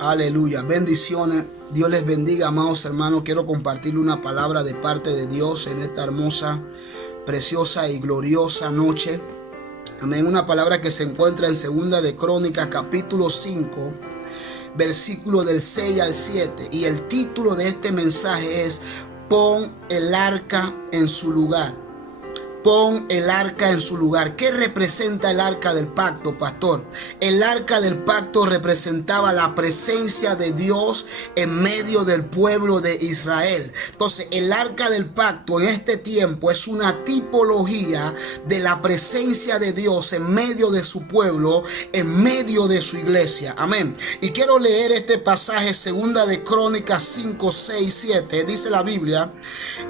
Aleluya, bendiciones. Dios les bendiga, amados hermanos. Quiero compartirle una palabra de parte de Dios en esta hermosa, preciosa y gloriosa noche. Amén. Una palabra que se encuentra en Segunda de Crónicas, capítulo 5, versículo del 6 al 7. Y el título de este mensaje es: Pon el arca en su lugar. Pon el arca en su lugar. ¿Qué representa el arca del pacto, pastor? El arca del pacto representaba la presencia de Dios en medio del pueblo de Israel. Entonces, el arca del pacto en este tiempo es una tipología de la presencia de Dios en medio de su pueblo, en medio de su iglesia. Amén. Y quiero leer este pasaje, Segunda de Crónicas 5, 6, 7. Dice la Biblia: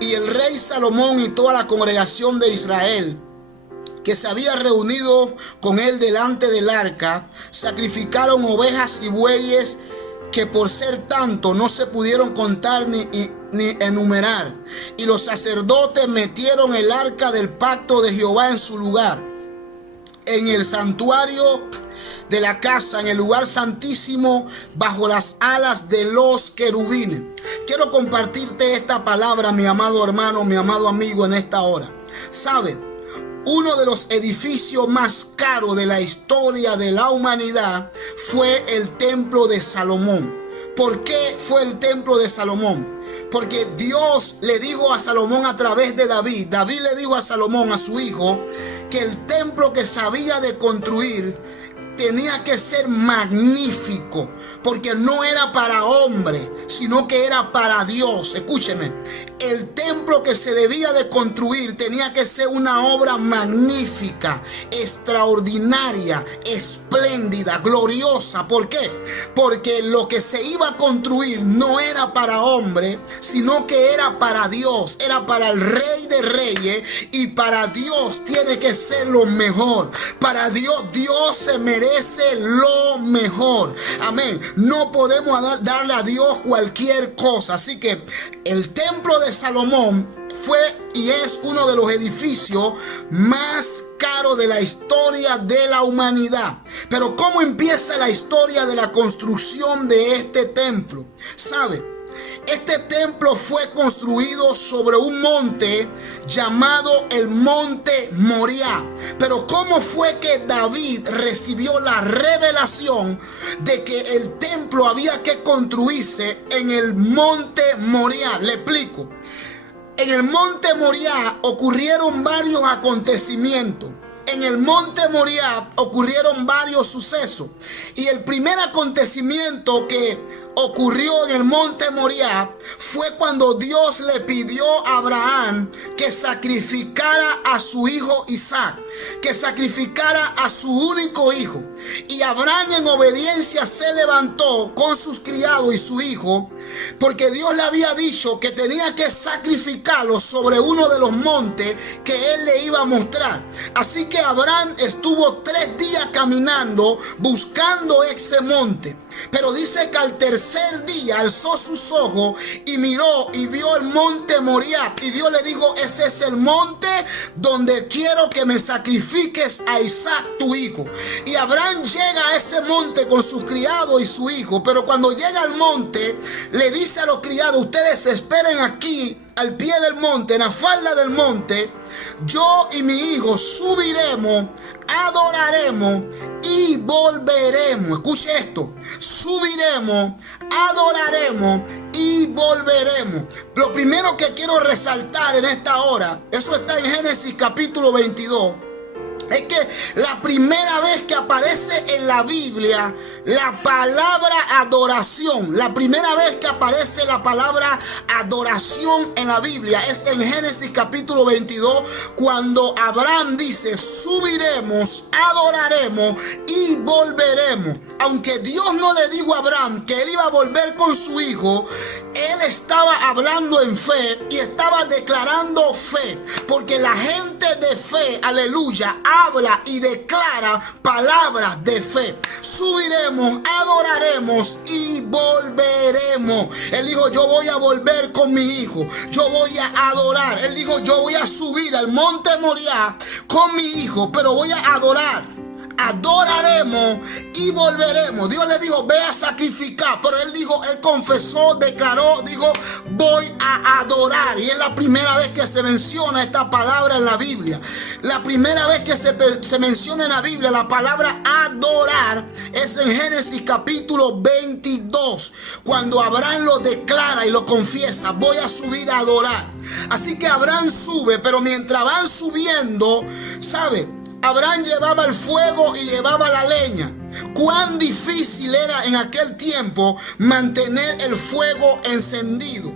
y el rey Salomón y toda la congregación de Israel, que se había reunido con él delante del arca, sacrificaron ovejas y bueyes que por ser tanto no se pudieron contar ni enumerar. Y los sacerdotes metieron el arca del pacto de Jehová en su lugar, en el santuario de la casa, en el lugar santísimo, bajo las alas de los querubines. Quiero compartirte esta palabra, mi amado hermano, mi amado amigo, en esta hora. ¿Sabe? Uno de los edificios más caros de la historia de la humanidad fue el templo de Salomón. ¿Por qué fue el templo de Salomón? Porque Dios le dijo a Salomón a través de David. David le dijo a Salomón, a su hijo, que el templo que se había de construir tenía que ser magnífico, porque no era para hombre, sino que era para Dios. Escúcheme, el templo que se debía de construir tenía que ser una obra magnífica, extraordinaria, espléndida, gloriosa. ¿Por qué? Porque lo que se iba a construir no era para hombre, sino que era para Dios, era para el Rey de Reyes, y para Dios tiene que ser lo mejor. Para Dios, Dios se merece lo mejor. Amén. No podemos darle a Dios cualquier cosa. Así que el templo de Salomón fue y es uno de los edificios más caros de la historia de la humanidad. Pero ¿cómo empieza la historia de la construcción de este templo? ¿Sabe? Este templo fue construido sobre un monte llamado el Monte Moriah. Pero ¿cómo fue que David recibió la revelación de que el templo había que construirse en el Monte Moriah? Le explico. En el Monte Moriah ocurrieron varios acontecimientos. En el Monte Moriah ocurrieron varios sucesos. Y el primer acontecimiento que ocurrió en el Monte Moriah fue cuando Dios le pidió a Abraham que sacrificara a su hijo Isaac, que sacrificara a su único hijo. Y Abraham, en obediencia, se levantó con sus criados y su hijo, porque Dios le había dicho que tenía que sacrificarlo sobre uno de los montes que él le iba a mostrar. Así que Abraham estuvo 3 días caminando buscando ese monte. Pero dice que al tercer día alzó sus ojos y miró y vio el Monte Moriah. Y Dios le dijo: ese es el monte donde quiero que me sacrifiques a Isaac, tu hijo. Y Abraham llega a ese monte con sus criados y su hijo. Pero cuando llega al monte, le dice a los criados: ustedes esperen aquí al pie del monte, en la falda del monte. Yo y mi hijo subiremos, adoraremos y volveremos. Escuche esto: subiremos, adoraremos y volveremos. Lo primero que quiero resaltar en esta hora, eso está en Génesis capítulo 22, es que la primera vez que aparece en la Biblia la palabra adoración, la primera vez que aparece la palabra adoración en la Biblia es en Génesis capítulo 22, cuando Abraham dice: subiremos, adoraremos y volveremos. Aunque Dios no le dijo a Abraham que él iba a volver con su hijo, él estaba hablando en fe y estaba declarando fe, porque la gente de fe, aleluya, habla y declara palabras de fe. Subiremos, adoraremos y volveremos. Él dijo: yo voy a volver con mi hijo, yo voy a adorar. Él dijo: yo voy a subir al Monte Moriah con mi hijo, pero voy a adorar. adoraremos y volveremos. Dios le dijo, ve a sacrificar, pero él dijo, él confesó, declaró, dijo, voy a adorar. Y es la primera vez que se menciona esta palabra en la Biblia. La primera vez que se menciona en la Biblia la palabra adorar es en Génesis capítulo 22, cuando Abraham lo declara y lo confiesa, voy a subir a adorar. Así que Abraham sube, pero mientras van subiendo, ¿sabe? Abraham llevaba el fuego y llevaba la leña. Cuán difícil era en aquel tiempo mantener el fuego encendido.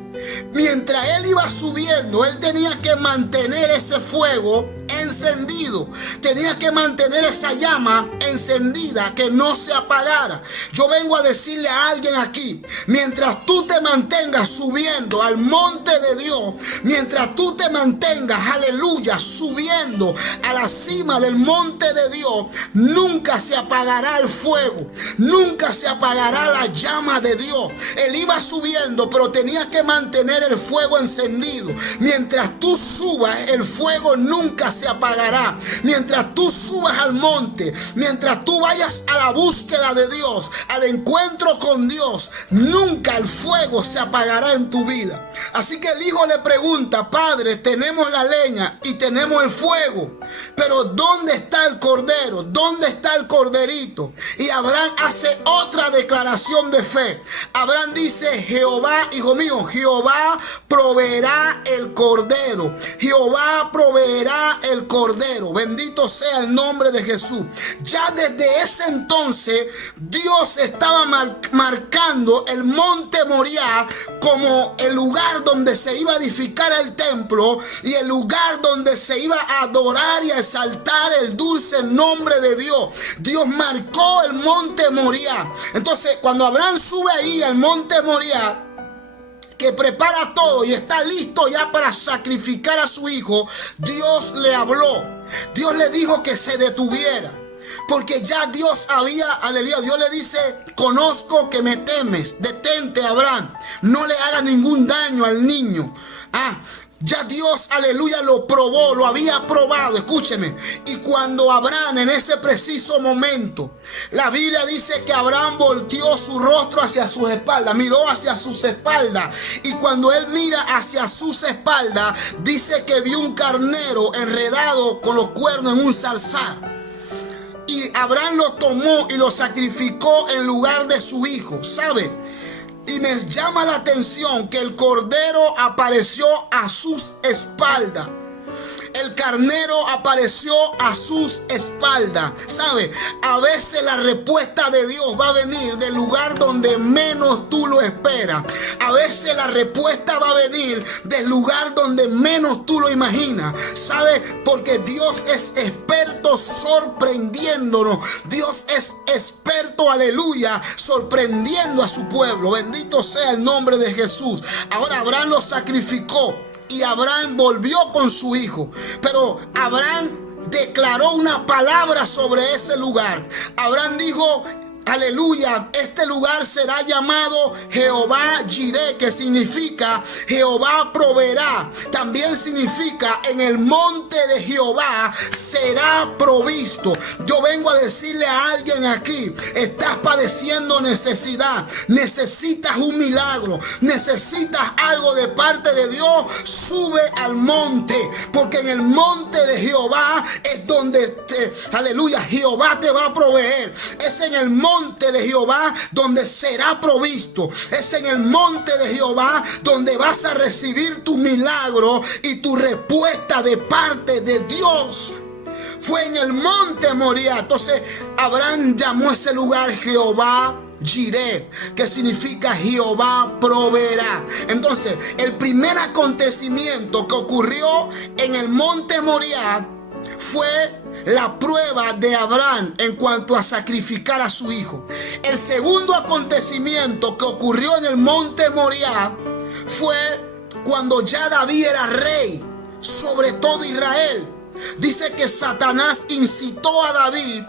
Mientras él iba subiendo, él tenía que mantener ese fuego encendido. Tenía que mantener esa llama encendida, que no se apagara. Yo vengo a decirle a alguien aquí, mientras tú te mantengas subiendo al monte de Dios, mientras tú te mantengas, aleluya, subiendo a la cima del monte de Dios, nunca se apagará el fuego, nunca se apagará la llama de Dios. Él iba subiendo, pero tenía que mantener el fuego encendido. Mientras tú subas, el fuego nunca se apagará. Mientras tú subas al monte, mientras tú vayas a la búsqueda de Dios, al encuentro con Dios, nunca el fuego se apagará en tu vida. Así que el hijo le pregunta, Padre, tenemos la leña y tenemos el fuego, pero ¿dónde está el cordero? ¿Dónde está el corderito? Y Abraham hace otra declaración de fe. Abraham dice, Jehová, hijo mío, Jehová proveerá el cordero. Jehová proveerá el cordero. Bendito sea el nombre de Jesús. Ya desde ese entonces Dios estaba marcando el monte Moriah como el lugar donde se iba a edificar el templo y el lugar donde se iba a adorar y a exaltar el dulce nombre de Dios. Dios marcó el monte Moriah. Entonces, cuando Abraham sube ahí al monte Moriah, que prepara todo y está listo ya para sacrificar a su hijo, Dios le habló. Dios le dijo que se detuviera, porque ya Dios había, aleluya, Dios le dice, conozco que me temes, detente, Abraham, no le haga ningún daño al niño. Ya Dios, aleluya, lo probó, lo había probado, escúcheme. Y cuando Abraham, en ese preciso momento, la Biblia dice que Abraham volteó su rostro hacia sus espaldas, miró hacia sus espaldas. Y cuando él mira hacia sus espaldas, dice que vio un carnero enredado con los cuernos en un zarzal. Y Abraham lo tomó y lo sacrificó en lugar de su hijo, ¿sabe? Y me llama la atención que el cordero apareció a sus espaldas. El carnero apareció a sus espaldas. ¿Sabe? A veces la respuesta de Dios va a venir del lugar donde menos tú lo esperas. A veces la respuesta va a venir del lugar donde menos tú lo imaginas. ¿Sabe? Porque Dios es experto sorprendiéndonos. Dios es experto, aleluya, sorprendiendo a su pueblo. Bendito sea el nombre de Jesús. Ahora Abraham lo sacrificó. Y Abraham volvió con su hijo. Pero Abraham declaró una palabra sobre ese lugar. Abraham dijo, aleluya, este lugar será llamado Jehová Jireh, que significa Jehová proveerá. También significa en el monte de Jehová será provisto. Yo vengo a decirle a alguien aquí, estás padeciendo necesidad, necesitas un milagro, necesitas algo de parte de Dios, sube al monte, porque en el monte de Jehová es donde aleluya, Jehová te va a proveer. Es en el monte de Jehová donde será provisto. Es en el monte de Jehová donde vas a recibir tu milagro y tu respuesta de parte de Dios. Fue en el monte Moriah. Entonces Abraham llamó a ese lugar Jehová Jireh, que significa Jehová proveerá. Entonces el primer acontecimiento que ocurrió en el monte Moriah fue la prueba de Abraham en cuanto a sacrificar a su hijo. El segundo acontecimiento que ocurrió en el monte Moriah fue cuando ya David era rey sobre todo Israel. Dice que Satanás incitó a David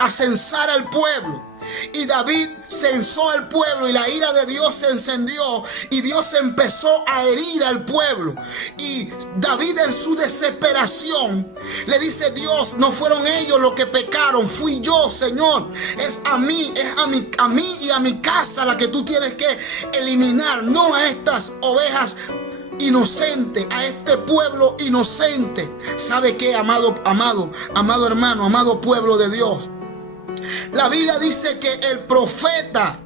a censar al pueblo. Y David censó al pueblo y la ira de Dios se encendió y Dios empezó a herir al pueblo. Y David en su desesperación le dice: Dios, no fueron ellos los que pecaron, fui yo, Señor. Es a mí y a mi casa la que tú tienes que eliminar, no a estas ovejas inocente, a este pueblo inocente. ¿Sabe qué, amado hermano, amado pueblo de Dios? La Biblia dice que el profeta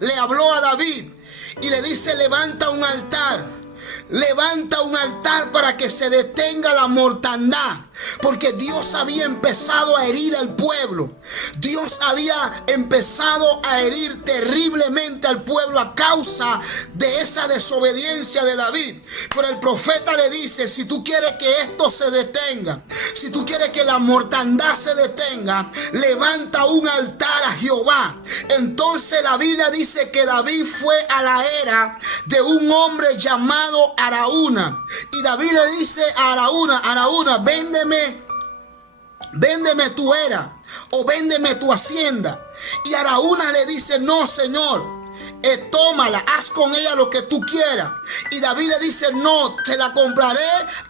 le habló a David y le dice: levanta un altar para que se detenga la mortandad. Porque Dios había empezado a herir al pueblo. Dios había empezado a herir terriblemente al pueblo a causa de esa desobediencia de David. Pero el profeta le dice: si tú quieres que esto se detenga, si tú quieres que la mortandad se detenga, levanta un altar a Jehová. Entonces la Biblia dice que David fue a la era de un hombre llamado Araúna. Y David le dice a Araúna, véndeme tu era o véndeme tu hacienda. Y Araúna le dice: no, Señor, tómala, haz con ella lo que tú quieras. Y David le dice: no, te la compraré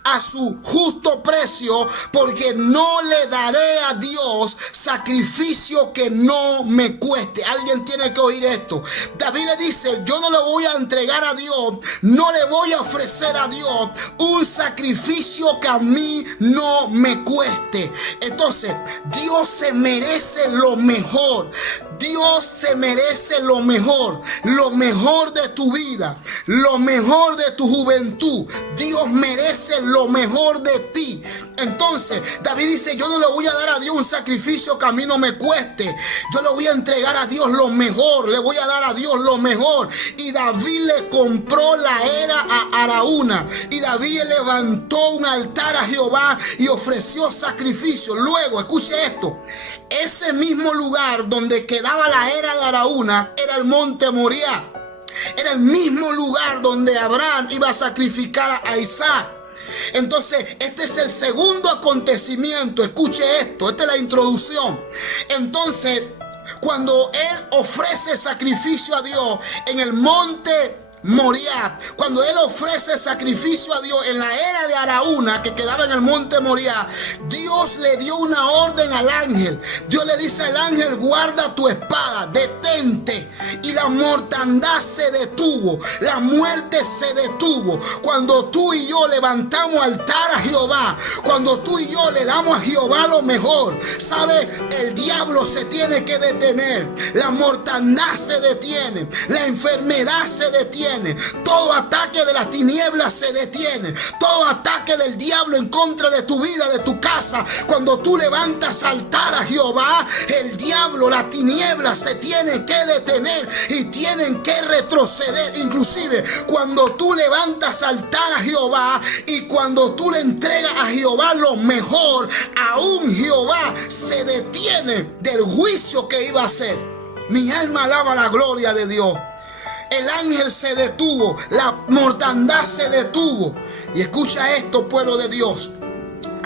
a su justo precio, porque no le daré a Dios sacrificio que no me cueste. Alguien tiene que oír esto. David le dice: yo no le voy a entregar a Dios, no le voy a ofrecer a Dios un sacrificio que a mí no me cueste. Entonces, Dios se merece lo mejor. Dios se merece lo mejor de tu vida, lo mejor de tu juventud. Dios merece lo mejor de ti. Entonces David dice: yo no le voy a dar a Dios un sacrificio que a mí no me cueste. Yo le voy a entregar a Dios lo mejor, le voy a dar a Dios lo mejor. Y David le compró la era a Araúna. Y David levantó un altar a Jehová y ofreció sacrificio. Luego, escuche esto: ese mismo lugar donde quedaba la era de Araúna era el monte Moriah. Era el mismo lugar donde Abraham iba a sacrificar a Isaac. Entonces, este es el segundo acontecimiento. Escuche esto, esta es la introducción. Entonces, cuando él ofrece sacrificio a Dios en el monte Moriah, cuando él ofrece sacrificio a Dios en la era de Araúna que quedaba en el monte Moriah, Dios le dio una orden al ángel. Dios le dice al ángel: guarda tu espada, detente. Y la mortandad se detuvo, la muerte se detuvo. Cuando tú y yo levantamos altar a Jehová, cuando tú y yo le damos a Jehová lo mejor, ¿sabe? El diablo se tiene que detener, la mortandad se detiene, la enfermedad se detiene, todo ataque de las tinieblas se detiene, todo ataque del diablo en contra de tu vida, de tu casa. Cuando tú levantas altar a Jehová, el diablo, la tiniebla se tiene que detener y tienen que retroceder. Inclusive cuando tú levantas altar a Jehová y cuando tú le entregas a Jehová lo mejor, aún Jehová se detiene del juicio que iba a hacer. Mi alma alaba la gloria de Dios. El ángel se detuvo, la mortandad se detuvo. Y escucha esto, pueblo de Dios.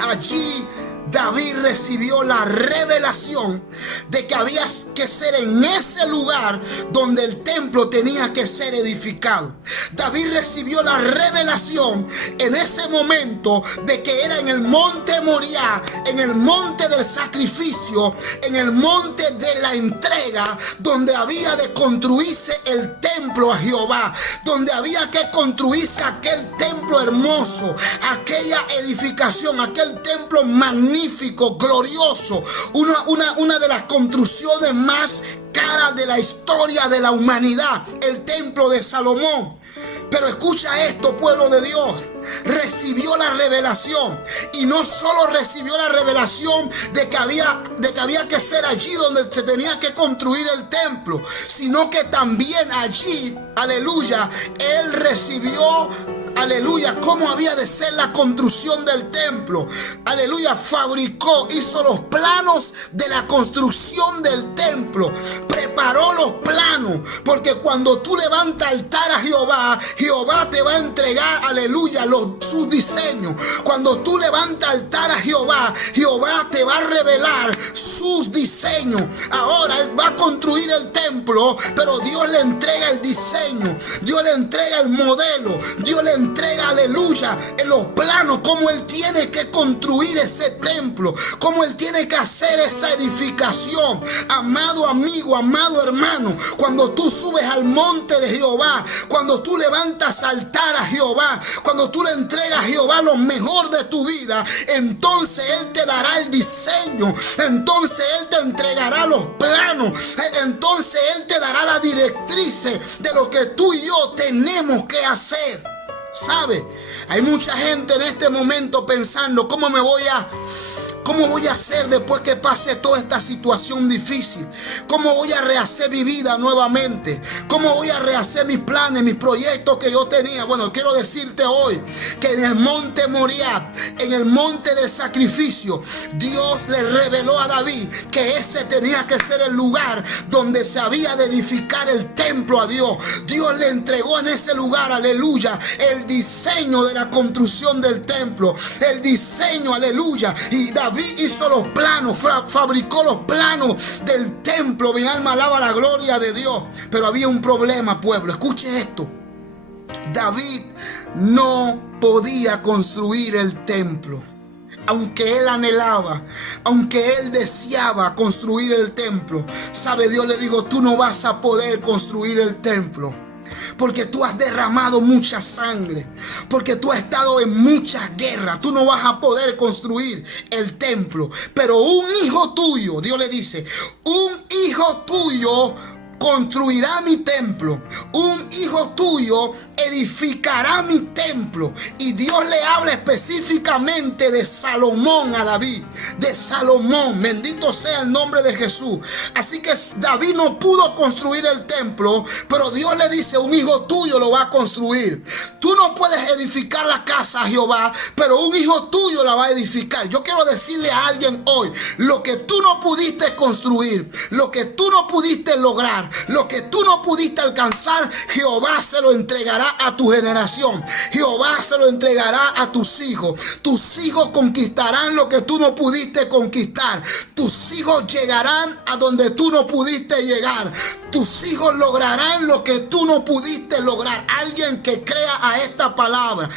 Allí David recibió la revelación de que había que ser en ese lugar donde el templo tenía que ser edificado. David recibió la revelación en ese momento de que era en el monte Moriah, en el monte del sacrificio, en el monte de la entrega, donde había de construirse el templo a Jehová, donde había que construirse aquel templo hermoso, aquella edificación, aquel templo magnífico, glorioso, una de las construcciones más caras de la historia de la humanidad, el templo de Salomón. Pero escucha esto, pueblo de Dios. Recibió la revelación, y no solo recibió la revelación de que había que ser allí donde se tenía que construir el templo, sino que también allí, aleluya, él recibió aleluya, cómo había de ser la construcción del templo. Aleluya, fabricó, hizo los planos de la construcción del templo. Preparó los planos, porque cuando tú levantas altar a Jehová, Jehová te va a entregar, aleluya, sus diseños. Cuando tú levantas altar a Jehová, Jehová te va a revelar sus diseños. Ahora Él va a construir el templo, pero Dios le entrega el diseño, Dios le entrega el modelo, Dios le entrega, aleluya, en los planos, cómo Él tiene que construir ese templo, cómo Él tiene que hacer esa edificación. Amado amigo, amado hermano, cuando tú subes al monte de Jehová, cuando tú levantas altar a Jehová, cuando tú le entregas a Jehová lo mejor de tu vida, entonces Él te dará el diseño, entonces Él te entregará los planos, entonces Él te dará la directriz de lo que tú y yo tenemos que hacer. ¿Sabe? Hay mucha gente en este momento pensando, ¿cómo voy a hacer después que pase toda esta situación difícil? ¿Cómo voy a rehacer mi vida nuevamente? ¿Cómo voy a rehacer mis planes, mis proyectos que yo tenía? Bueno, quiero decirte hoy que en el monte Moriah, en el monte del sacrificio, Dios le reveló a David que ese tenía que ser el lugar donde se había de edificar el templo a Dios. Dios le entregó en ese lugar, aleluya, el diseño de la construcción del templo, el diseño, aleluya, y David hizo los planos, fabricó los planos del templo. Mi alma alaba la gloria de Dios. Pero había un problema, pueblo. Escuche esto. David no podía construir el templo. Aunque él anhelaba, aunque él deseaba construir el templo, sabe, Dios le dijo, tú no vas a poder construir el templo, porque tú has derramado mucha sangre, porque tú has estado en muchas guerras. Tú no vas a poder construir el templo, pero un hijo tuyo, Dios le dice, un hijo tuyo construirá mi templo, un hijo tuyo edificará mi templo. Y Dios le habla específicamente de Salomón a David, de Salomón, bendito sea el nombre de Jesús. Así que David no pudo construir el templo, pero Dios le dice, un hijo tuyo lo va a construir. Tú no puedes edificar la casa a Jehová, pero un hijo tuyo la va a edificar. Yo quiero decirle a alguien hoy, lo que tú no pudiste construir, lo que tú no pudiste lograr, lo que tú no pudiste alcanzar, Jehová se lo entregará a tu generación. Jehová se lo entregará a tus hijos. Tus hijos conquistarán lo que tú no pudiste conquistar. Tus hijos llegarán a donde tú no pudiste llegar. Tus hijos lograrán lo que tú no pudiste lograr. Alguien que crea a esta palabra,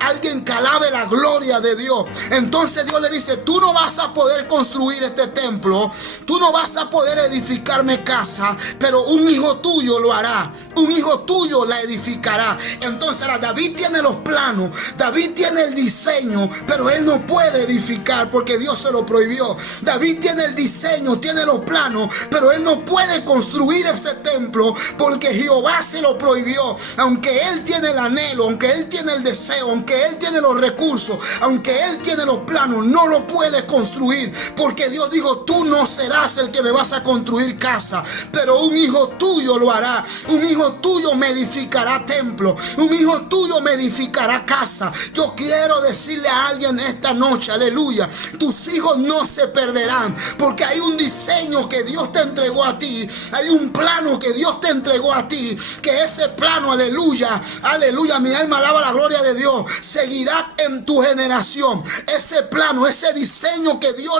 alguien que alabe la gloria de Dios. Entonces Dios le dice, tú no vas a poder construir este templo, tú no vas a poder edificarme casa, pero un hijo tuyo lo hará. Un hijo tuyo la edificará. Entonces ahora David tiene los planos, David tiene el diseño, pero él no puede edificar porque Dios se lo prohibió. David tiene el diseño, tiene los planos, pero él no puede construir ese templo porque Jehová se lo prohibió. Aunque él tiene el anhelo, aunque él tiene el deseo, aunque él tiene los recursos, aunque él tiene los planos, no lo puede construir porque Dios dijo, tú no serás el que me vas a construir casa, pero un hijo tuyo lo hará. Un hijo tuyo me edificará templo, un hijo tuyo me edificará casa. Yo quiero decirle a alguien esta noche, aleluya, tus hijos no se perderán porque hay un diseño que Dios te entregó a ti, hay un plano que Dios te entregó a ti, que ese plano, aleluya, aleluya, mi alma alaba la gloria de Dios, seguirá en tu generación. Ese plano, ese diseño que Dios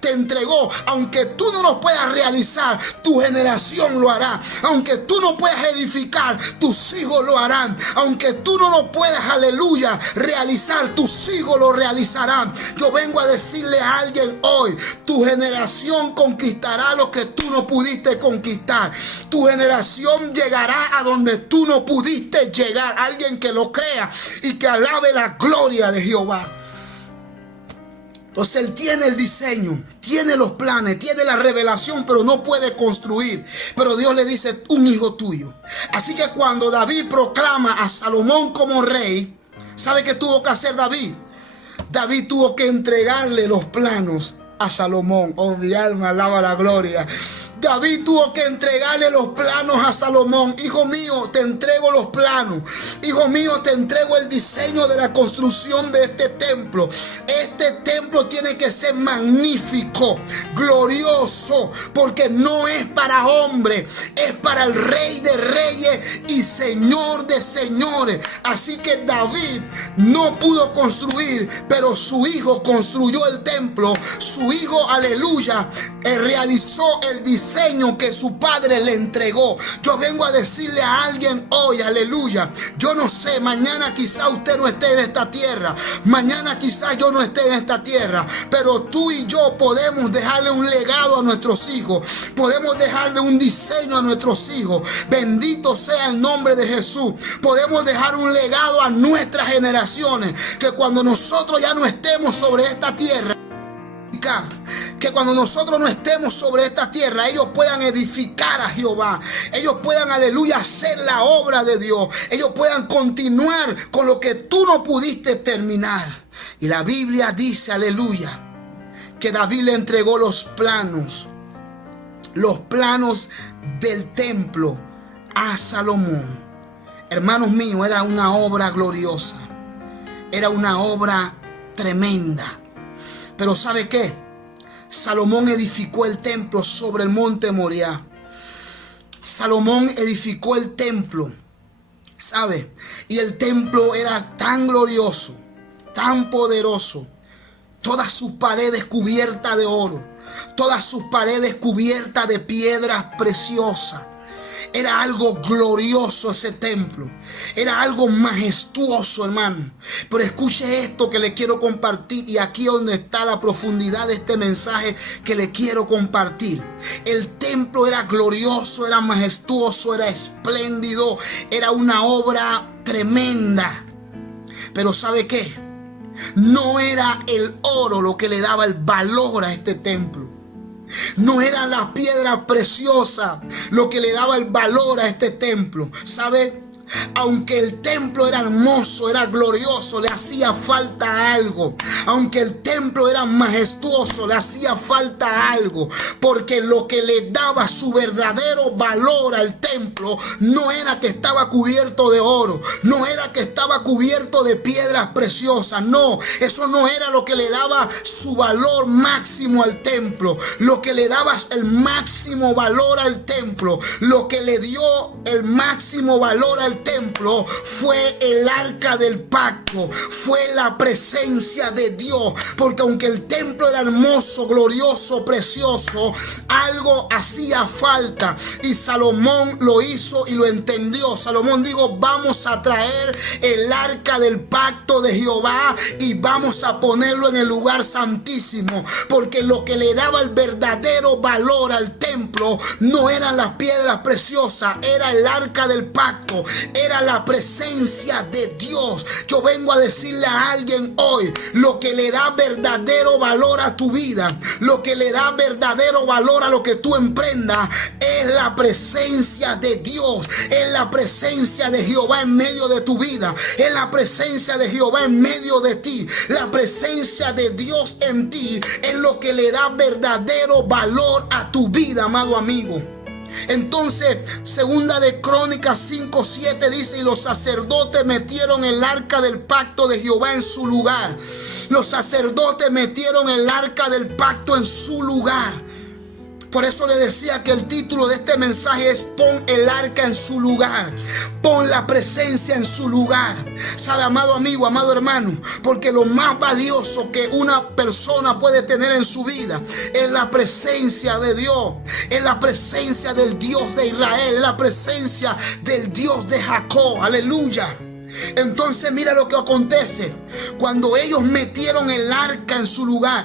te entregó, aunque tú no lo puedas realizar, tu generación lo hará. Aunque tú no puedas edificar, tus hijos lo harán. Aunque tú no lo puedas, aleluya, realizar, tus hijos lo realizarán. Yo vengo a decirle a alguien hoy, tu generación conquistará lo que tú no pudiste conquistar. Tu generación llegará a donde tú no pudiste llegar. Alguien que lo crea y que alabe la gloria de Jehová. Entonces él tiene el diseño, tiene los planes, tiene la revelación, pero no puede construir. Pero Dios le dice, un hijo tuyo. Así que cuando David proclama a Salomón como rey, ¿sabe qué tuvo que hacer David? David tuvo que entregarle los planos a Salomón. Oh, mi alma alaba la gloria. David tuvo que entregarle los planos a Salomón. Hijo mío, te entrego los planos. Hijo mío, te entrego el diseño de la construcción de este templo. Este templo tiene que ser magnífico, glorioso, porque no es para hombre, es para el Rey de Reyes y Señor de Señores. Así que David no pudo construir, pero su hijo construyó el templo. Su hijo, aleluya, realizó el diseño que su padre le entregó. Yo vengo a decirle a alguien hoy, aleluya, yo no sé, mañana quizá usted no esté en esta tierra, mañana quizá yo no esté en esta tierra, pero tú y yo podemos dejarle un legado a nuestros hijos, podemos dejarle un diseño a nuestros hijos. Bendito sea el nombre de Jesús. Podemos dejar un legado a nuestras generaciones, que cuando nosotros ya no estemos sobre esta tierra, que cuando nosotros no estemos sobre esta tierra, ellos puedan edificar a Jehová, ellos puedan, aleluya, hacer la obra de Dios, ellos puedan continuar con lo que tú no pudiste terminar. Y la Biblia dice, aleluya, que David le entregó los planos del templo a Salomón. Hermanos míos, era una obra gloriosa, era una obra tremenda. Pero ¿sabe qué? Salomón edificó el templo sobre el monte Moriah. Salomón edificó el templo, ¿sabe? Y el templo era tan glorioso, tan poderoso. Todas sus paredes cubiertas de oro, todas sus paredes cubiertas de piedras preciosas. Era algo glorioso ese templo. Era algo majestuoso, hermano. Pero escuche esto que le quiero compartir. Y aquí es donde está la profundidad de este mensaje que le quiero compartir. El templo era glorioso, era majestuoso, era espléndido. Era una obra tremenda. Pero ¿sabe qué? No era el oro lo que le daba el valor a este templo. No era la piedra preciosa lo que le daba el valor a este templo. ¿Sabe? Aunque el templo era hermoso, era glorioso, le hacía falta algo. Aunque el templo era majestuoso, le hacía falta algo. Porque lo que le daba su verdadero valor al templo no era que estaba cubierto de oro, no era que estaba cubierto de piedras preciosas. No, eso no era lo que le daba su valor máximo al templo. Lo que le daba el máximo valor al templo, lo que le dio el máximo valor al templo fue el arca del pacto, fue la presencia de Dios. Porque aunque el templo era hermoso, glorioso, precioso, algo hacía falta, y Salomón lo hizo y lo entendió. Salomón dijo: vamos a traer el arca del pacto de Jehová y vamos a ponerlo en el lugar santísimo, porque lo que le daba el verdadero valor al templo no eran las piedras preciosas, era el arca del pacto, era la presencia de Dios. Yo vengo a decirle a alguien hoy: lo que le da verdadero valor a tu vida, lo que le da verdadero valor a lo que tú emprendas, es la presencia de Dios, es la presencia de Jehová en medio de tu vida, es la presencia de Jehová en medio de ti. La presencia de Dios en ti es lo que le da verdadero valor a tu vida, amado amigo. Entonces, segunda de Crónicas 5:7 dice: y los sacerdotes metieron el arca del pacto de Jehová en su lugar. Los sacerdotes metieron el arca del pacto en su lugar. Por eso le decía que el título de este mensaje es: pon el arca en su lugar, pon la presencia en su lugar. ¿Sabe, amado amigo, amado hermano? Porque lo más valioso que una persona puede tener en su vida es la presencia de Dios, es la presencia del Dios de Israel, es la presencia del Dios de Jacob. Aleluya. Entonces mira lo que acontece cuando ellos metieron el arca en su lugar.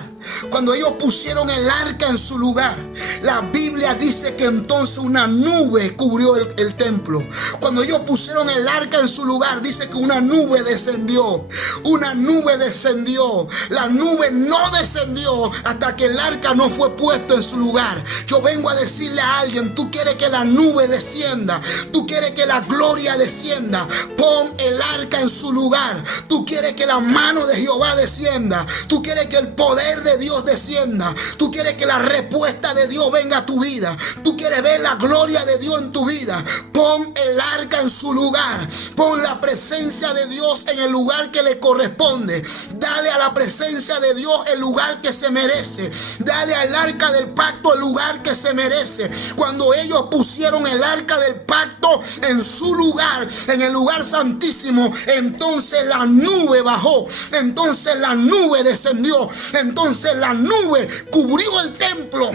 Cuando ellos pusieron el arca en su lugar, la Biblia dice que entonces una nube cubrió el templo. Cuando ellos pusieron el arca en su lugar, dice que una nube descendió. Una nube descendió. La nube no descendió hasta que el arca no fue puesto en su lugar. Yo vengo a decirle a alguien: tú quieres que la nube descienda, tú quieres que la gloria descienda, pon el arca en su lugar. Tú quieres que la mano de Jehová descienda, tú quieres que el poder de de Dios descienda. Tú quieres que la respuesta de Dios venga a tu vida. Tú quieres ver la gloria de Dios en tu vida. Pon el arca en su lugar. Pon la presencia de Dios en el lugar que le corresponde. Dale a la presencia de Dios el lugar que se merece. Dale al arca del pacto el lugar que se merece. Cuando ellos pusieron el arca del pacto en su lugar, en el lugar santísimo, entonces la nube bajó, entonces la nube descendió, entonces la nube cubrió el templo.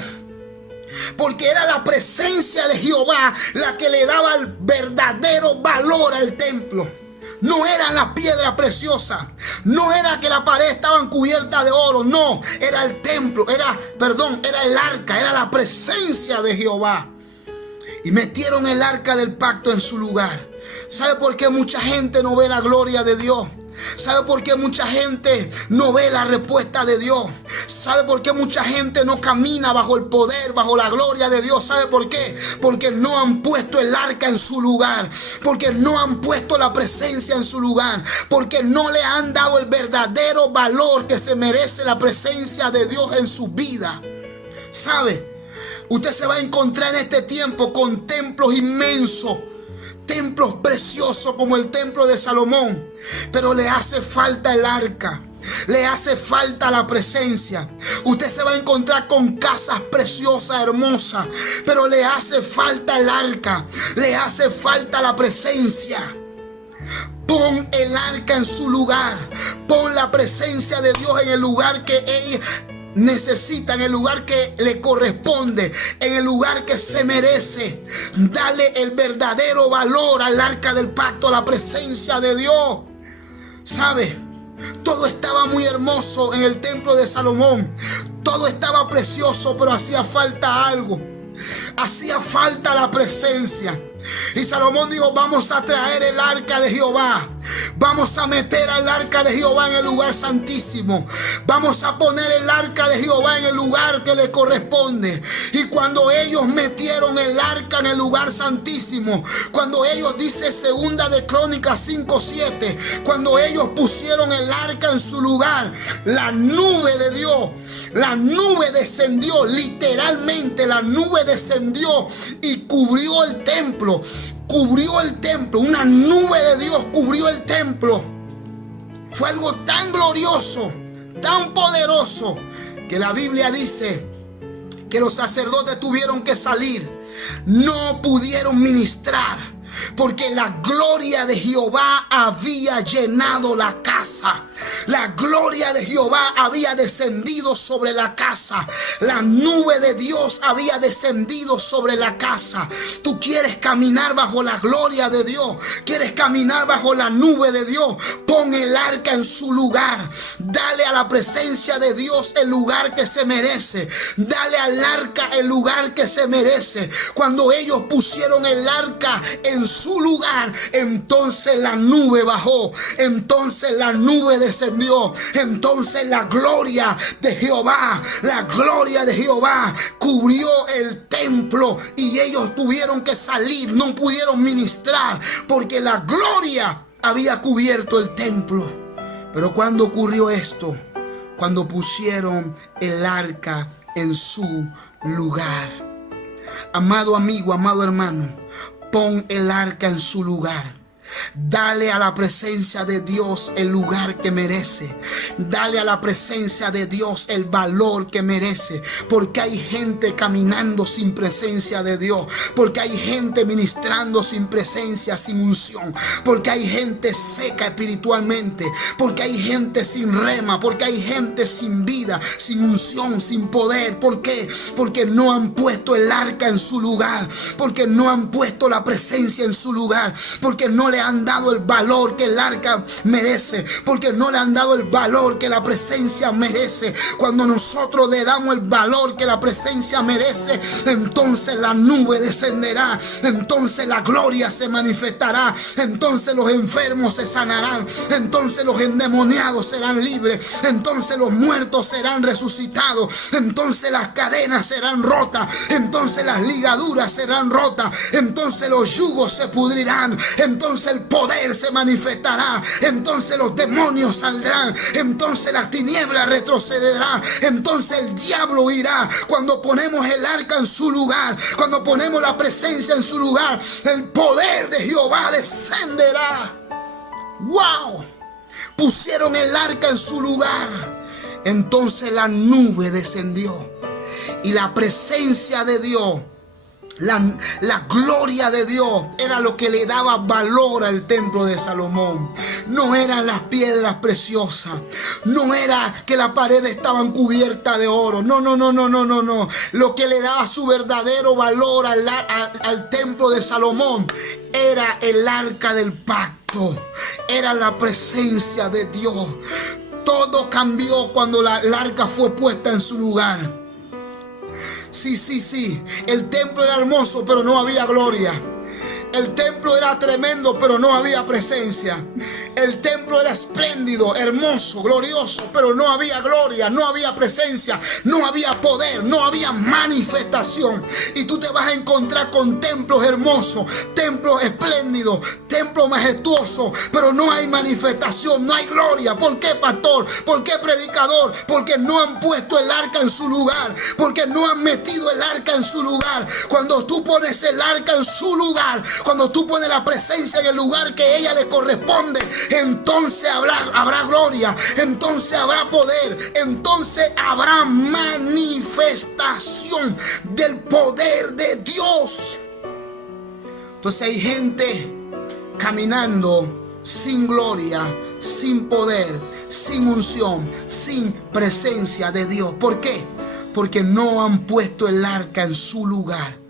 Porque era la presencia de Jehová la que le daba el verdadero valor al templo. No era la piedra preciosa, no era que la pared estaban cubiertas de oro, no, era el templo, era el arca, era la presencia de Jehová. Y metieron el arca del pacto en su lugar. ¿Sabe por qué mucha gente no ve la gloria de Dios? ¿Sabe por qué mucha gente no ve la respuesta de Dios? ¿Sabe por qué mucha gente no camina bajo el poder, bajo la gloria de Dios? ¿Sabe por qué? Porque no han puesto el arca en su lugar, porque no han puesto la presencia en su lugar, porque no le han dado el verdadero valor que se merece la presencia de Dios en su vida. ¿Sabe? Usted se va a encontrar en este tiempo con templos inmensos, templos preciosos como el templo de Salomón, pero le hace falta el arca, le hace falta la presencia. Usted se va a encontrar con casas preciosas, hermosas, pero le hace falta el arca, le hace falta la presencia. Pon el arca en su lugar, pon la presencia de Dios en el lugar que ella necesita, en el lugar que le corresponde, en el lugar que se merece. Dale el verdadero valor al arca del pacto, a la presencia de Dios. ¿Sabe? Todo estaba muy hermoso en el templo de Salomón. Todo estaba precioso, pero hacía falta algo. Hacía falta la presencia. Y Salomón dijo: vamos a traer el arca de Jehová. Vamos a meter al arca de Jehová en el lugar santísimo. Vamos a poner el arca de Jehová en el lugar que le corresponde. Y cuando ellos metieron el arca en el lugar santísimo, cuando ellos, dice Segunda de Crónicas 5:7, cuando ellos pusieron el arca en su lugar, la nube de Dios, la nube descendió, literalmente la nube descendió y cubrió el templo. Cubrió el templo, una nube de Dios cubrió el templo. Fue algo tan glorioso, tan poderoso, que la Biblia dice que los sacerdotes tuvieron que salir. No pudieron ministrar, porque la gloria de Jehová había llenado la casa. La gloria de Jehová había descendido sobre la casa. La nube de Dios había descendido sobre la casa. Tú quieres caminar bajo la gloria de Dios, quieres caminar bajo la nube de Dios. Pon el arca en su lugar. Dale a la presencia de Dios el lugar que se merece. Dale al arca el lugar que se merece. Cuando ellos pusieron el arca en su lugar, entonces la nube bajó, entonces la nube descendió, entonces la gloria de Jehová, la gloria de Jehová cubrió el templo y ellos tuvieron que salir, no pudieron ministrar porque la gloria había cubierto el templo. Pero cuando ocurrió esto, cuando pusieron el arca en su lugar, amado amigo, amado hermano, pon el arca en su lugar. Dale a la presencia de Dios el lugar que merece. Dale a la presencia de Dios el valor que merece. Porque hay gente caminando sin presencia de Dios. Porque hay gente ministrando sin presencia, sin unción. Porque hay gente seca espiritualmente. Porque hay gente sin rema. Porque hay gente sin vida, sin unción, sin poder. ¿Por qué? Porque no han puesto el arca en su lugar. Porque no han puesto la presencia en su lugar. Porque no le han dado el valor que el arca merece, porque no le han dado el valor que la presencia merece. Cuando nosotros le damos el valor que la presencia merece, entonces la nube descenderá, entonces la gloria se manifestará, entonces los enfermos se sanarán, entonces los endemoniados serán libres, entonces los muertos serán resucitados, entonces las cadenas serán rotas, entonces las ligaduras serán rotas, entonces los yugos se pudrirán, entonces entonces el poder se manifestará, entonces los demonios saldrán, entonces la tiniebla retrocederá, entonces el diablo irá. Cuando ponemos el arca en su lugar, cuando ponemos la presencia en su lugar, el poder de Jehová descenderá. ¡Wow! Pusieron el arca en su lugar, entonces la nube descendió y la presencia de Dios, la gloria de Dios era lo que le daba valor al templo de Salomón. No eran las piedras preciosas, no era que las paredes estaban cubiertas de oro. No. Lo que le daba su verdadero valor al templo de Salomón era el arca del pacto, era la presencia de Dios. Todo cambió cuando el arca fue puesta en su lugar. Sí. El templo era hermoso, pero no había gloria. El templo era tremendo, pero no había presencia. El templo era espléndido, hermoso, glorioso, pero no había gloria, no había presencia, no había poder, no había manifestación. Y tú te vas a encontrar con templos hermosos, templos espléndidos, templos majestuosos, pero no hay manifestación, no hay gloria. ¿Por qué, pastor? ¿Por qué, predicador? Porque no han puesto el arca en su lugar, porque no han metido el arca en su lugar. Cuando tú pones el arca en su lugar, cuando tú pones la presencia en el lugar que ella le corresponde, entonces habrá gloria, entonces habrá poder, entonces habrá manifestación del poder de Dios. Entonces hay gente caminando sin gloria, sin poder, sin unción, sin presencia de Dios. ¿Por qué? Porque no han puesto el arca en su lugar.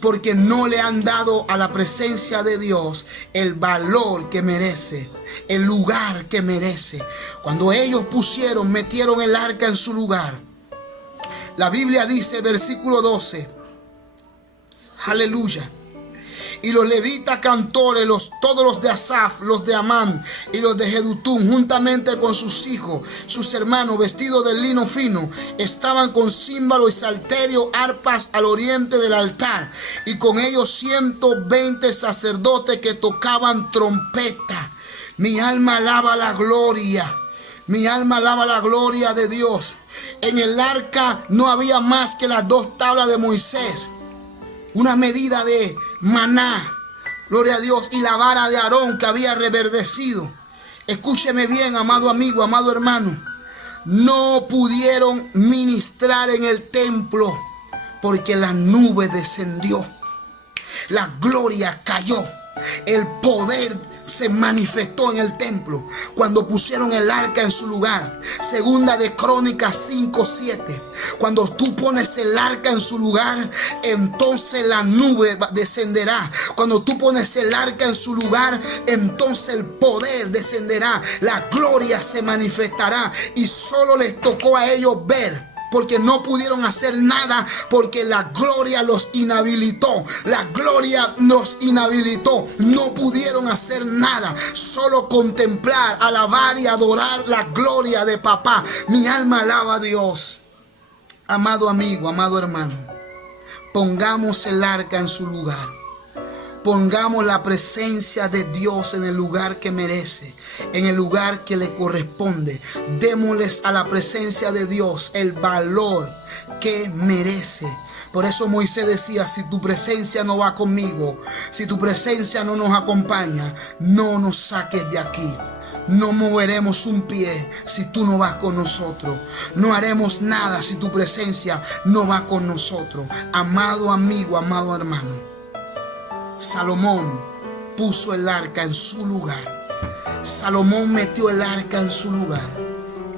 Porque no le han dado a la presencia de Dios el valor que merece, el lugar que merece. Cuando ellos metieron el arca en su lugar, la Biblia dice, versículo 12, aleluya. Y los levitas cantores, todos los de Asaf, los de Amán y los de Jedutún, juntamente con sus hijos, sus hermanos, vestidos de lino fino, estaban con címbalo y salterio, arpas al oriente del altar, y con ellos 120 sacerdotes que tocaban trompeta. Mi alma alaba la gloria. Mi alma alaba la gloria de Dios. En el arca no había más que las 2 tablas de Moisés, una medida de maná, gloria a Dios, y la vara de Aarón que había reverdecido. Escúcheme bien, amado amigo, amado hermano. No pudieron ministrar en el templo porque la nube descendió, la gloria cayó. El poder se manifestó en el templo cuando pusieron el arca en su lugar. Segunda de Crónicas 5:7. Cuando tú pones el arca en su lugar, entonces la nube descenderá. Cuando tú pones el arca en su lugar, entonces el poder descenderá. La gloria se manifestará. Y solo les tocó a ellos ver, porque no pudieron hacer nada, porque la gloria los inhabilitó. La gloria los inhabilitó. No pudieron hacer nada, solo contemplar, alabar y adorar la gloria de papá. Mi alma alaba a Dios. Amado amigo, amado hermano, pongamos el arca en su lugar. Pongamos la presencia de Dios en el lugar que merece, en el lugar que le corresponde. Démosles a la presencia de Dios el valor que merece. Por eso Moisés decía, si tu presencia no va conmigo, si tu presencia no nos acompaña, no nos saques de aquí. No moveremos un pie si tú no vas con nosotros. No haremos nada si tu presencia no va con nosotros. Amado amigo, amado hermano, Salomón puso el arca en su lugar. Salomón metió el arca en su lugar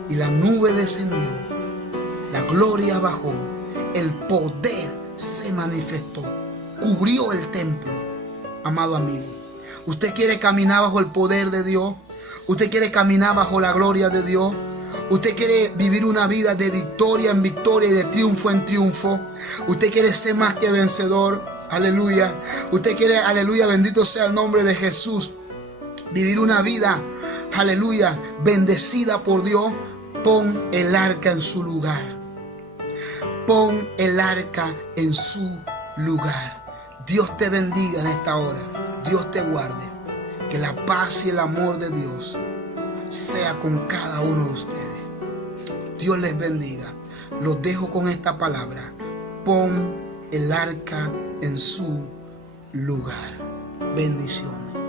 y la nube descendió. La gloria bajó. El poder se manifestó. Cubrió el templo. Amado amigo, ¿usted quiere caminar bajo el poder de Dios? ¿Usted quiere caminar bajo la gloria de Dios? ¿Usted quiere vivir una vida de victoria en victoria y de triunfo en triunfo? ¿Usted quiere ser más que vencedor? Aleluya. Usted quiere, aleluya, bendito sea el nombre de Jesús, vivir una vida, aleluya, bendecida por Dios. Pon el arca en su lugar. Pon el arca en su lugar. Dios te bendiga en esta hora. Dios te guarde. Que la paz y el amor de Dios sea con cada uno de ustedes. Dios les bendiga. Los dejo con esta palabra. Pon el arca en su lugar. Bendiciones.